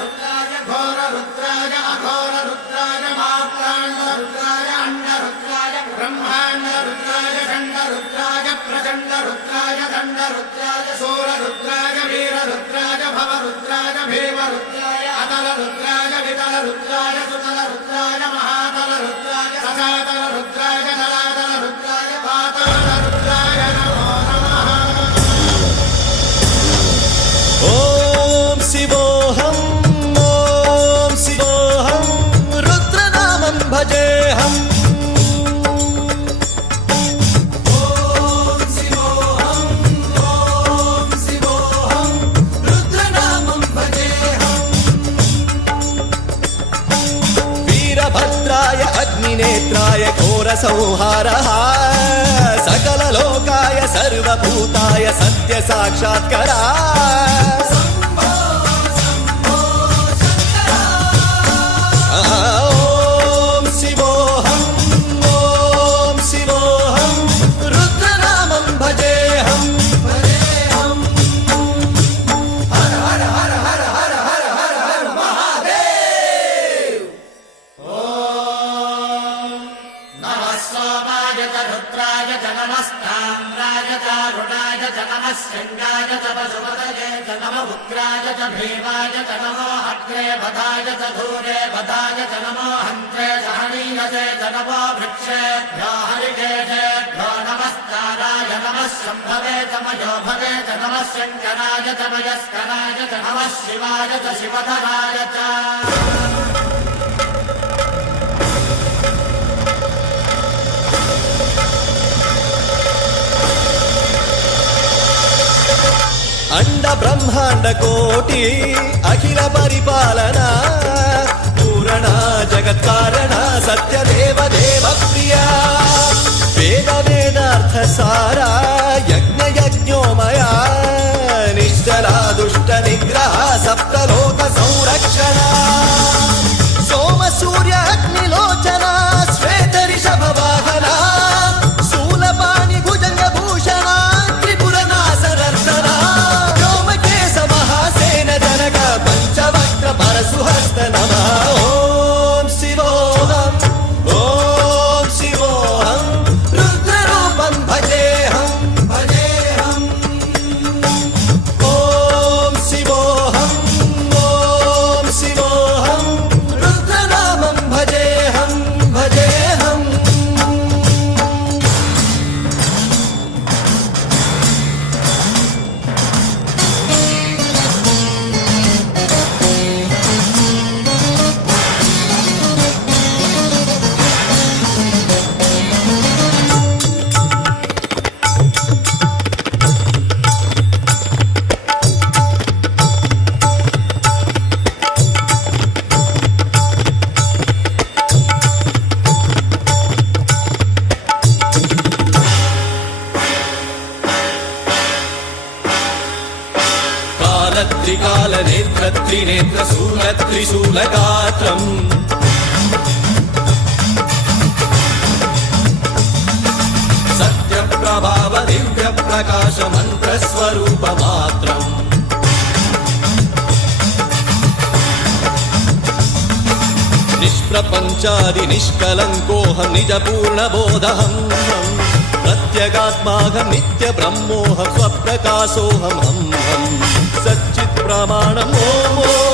रुद्राय घोर रुद्राय अघोर रुद्राय मात्राण्ड रुद्राय अंड रुद्राय ब्रह्मांड रुद्राय खंड रुद्राय प्रचंड रुद्राय दंड रुद्राय सूर रुद्राय वीर रुद्राय भव रुद्राय भीम रुद्राय अतल रुद्राय वितल रुद्राय सुतल रुद्राय महातल रुद्राय सजातल रुद्राय जलातल रुद्राय पाताल रुद्राय नमो नमः। ओम शिवोऽहं रुद्रनामं भजेऽहम्। वीरभद्राय अग्निनेत्राय घोरसंहारः सकललोकाय सर्वभूताय सत्यसाक्षात्करा। ओम शिवोऽहं रुद्रनामं भजेऽहम्। हर हर हर हर हर हर हर हर महादेव। नमः सोमाय च रुद्राय च नमस्ताम्राय च रुणाय च नमः शृङ्गाय च पशुपतये च नमः उग्राय च भीमाय च नमो अग्रे वधाय च धूरे वधाय च नमो हन्त्रे च हनीयसे च नमो वृक्षेभ्यो हरिकेशेभ्यो नमस्काराय नमः शम्भवे च मयोभवे च नमः शङ्कराय च मयस्कराय च नमः शिवाय च शिवधराय च। अंड ब्रह्मांड कोटि अखिल परिपालना पूरणा जगत्कारणा सत्यदेव देव प्रिया वेद वेदार्थ सारा यज्ञ यज्ञोमया निश्चला दुष्ट निग्रह सप्तलोक संरक्षणा सोम सूर्य अग्निलोचना श्वेत ऋषभ वाहना शूलपाणि भुजंग भूषणा त्रिपुर नासनर्दना पंचवक्त्र परशुहस्त नमः। ओम शिवोऽहं रुद्ररूपं भजेऽहम्। ओम शिवोऽहं रुद्रनामं भजेऽहम्। त्रिकालनेत्र त्रिनेत्र शूलत्रिशूलगात्रम् सत्यप्रभाव दिव्य प्रकाश मन्त्रस्वरूपमात्रम् निष्प्रपञ्चादि निष्कलङ्कोऽहं निजपूर्णबोधहं प्रत्यगात्माहं नित्य ब्रह्मोऽहं स्वप्रकाशोऽहं सच्चित् प्रमाणम् ओम।